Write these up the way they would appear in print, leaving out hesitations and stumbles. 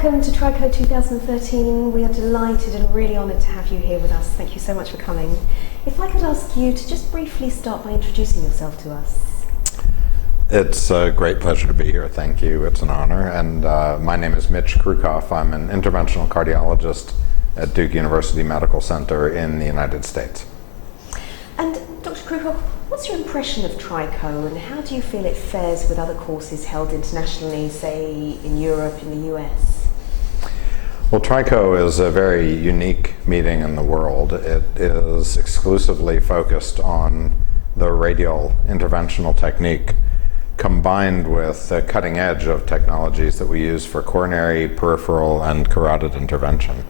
Welcome to Trico 2013. We are delighted and really honoured to have you here with us. Thank you so much for coming. If I could ask you to just briefly start by introducing yourself to us. It's a great pleasure to be here. Thank you. It's an honor. And my name is Mitch Krucoff. I'm an interventional cardiologist at Duke University Medical Center in the United States. And Dr. Krucoff, what's your impression of Trico and how do you feel it fares with other courses held internationally, say in Europe, in the US? Well, Trico is a very unique meeting in the world. It is exclusively focused on the radial interventional technique combined with the cutting edge of technologies that we use for coronary, peripheral, and carotid intervention.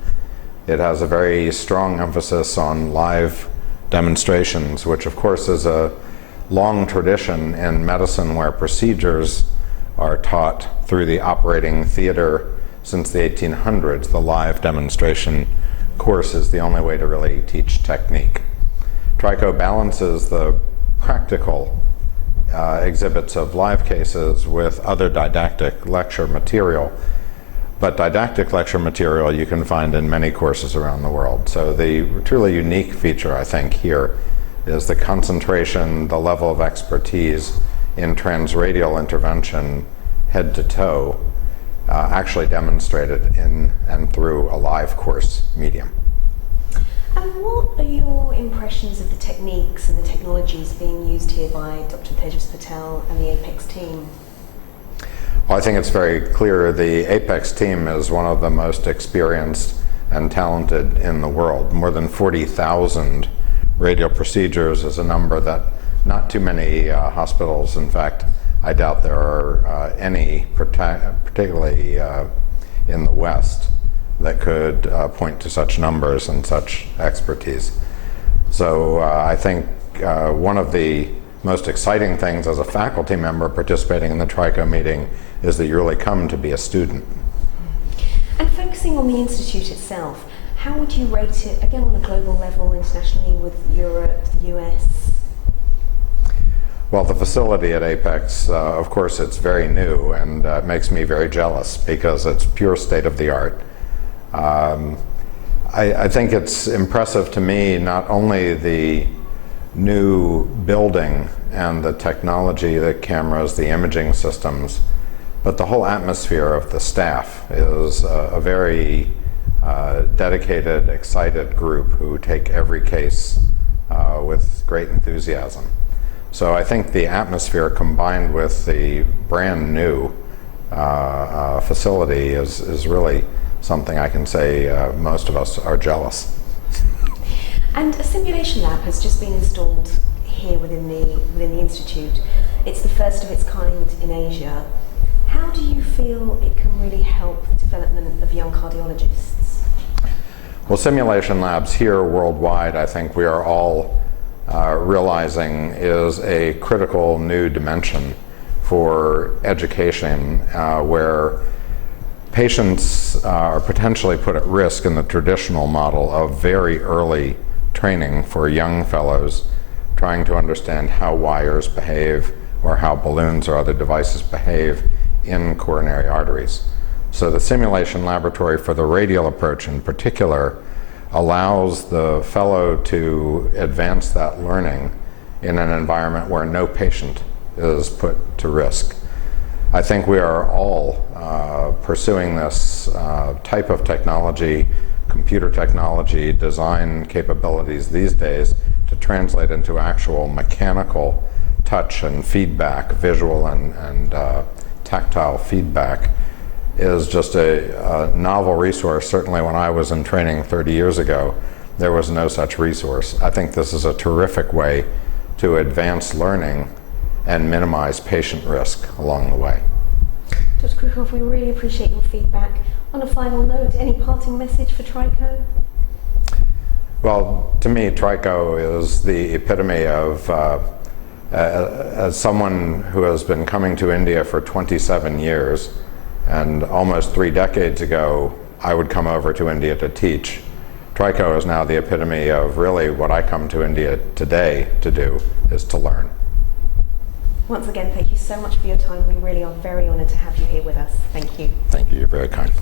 It has a very strong emphasis on live demonstrations, which of course is a long tradition in medicine where procedures are taught through the operating theater since the 1800s. The live demonstration course is the only way to really teach technique. Trico balances the practical exhibits of live cases with other didactic lecture material. But didactic lecture material you can find in many courses around the world. So the truly unique feature, I think, here is the concentration, the level of expertise in transradial intervention head to toe, actually demonstrated in and through a live course medium. And what are your impressions of the techniques and the technologies being used here by Dr. Tejas Patel and the APEX team? Well, I think it's very clear the APEX team is one of the most experienced and talented in the world. More than 40,000 radial procedures is a number that not too many hospitals, in fact, I doubt there are any, particularly in the West, that could point to such numbers and such expertise. So I think one of the most exciting things as a faculty member participating in the Trico meeting is that you really come to be a student. And focusing on the Institute itself, how would you rate it, again on a global level, internationally with Europe, the US? Well, the facility at APEX, of course, it's very new and it makes me very jealous because it's pure state-of-the-art. I think it's impressive to me not only the new building and the technology, the cameras, the imaging systems, but the whole atmosphere of the staff is a very dedicated, excited group who take every case with great enthusiasm. So I think the atmosphere combined with the brand new facility is really something I can say most of us are jealous. And a simulation lab has just been installed here within the Institute. It's the first of its kind in Asia. How do you feel it can really help the development of young cardiologists? Well, simulation labs here worldwide, I think we are all realizing is a critical new dimension for education where patients are potentially put at risk in the traditional model of very early training for young fellows trying to understand how wires behave or how balloons or other devices behave in coronary arteries. So the simulation laboratory for the radial approach in particular allows the fellow to advance that learning in an environment where no patient is put to risk. I think we are all pursuing this type of technology, computer technology, design capabilities these days to translate into actual mechanical touch and feedback, visual and tactile feedback is just a novel resource. Certainly when I was in training 30 years ago, there was no such resource. I think this is a terrific way to advance learning and minimize patient risk along the way. Dr. Krucoff, we really appreciate your feedback. On a final note, any parting message for Trico? Well, to me, Trico is the epitome of, as someone who has been coming to India for 27 years, and almost 3 decades ago, I would come over to India to teach. Trico is now the epitome of really what I come to India today to do, is to learn. Once again, thank you so much for your time. We really are very honoured to have you here with us. Thank you. Thank you. You're very kind.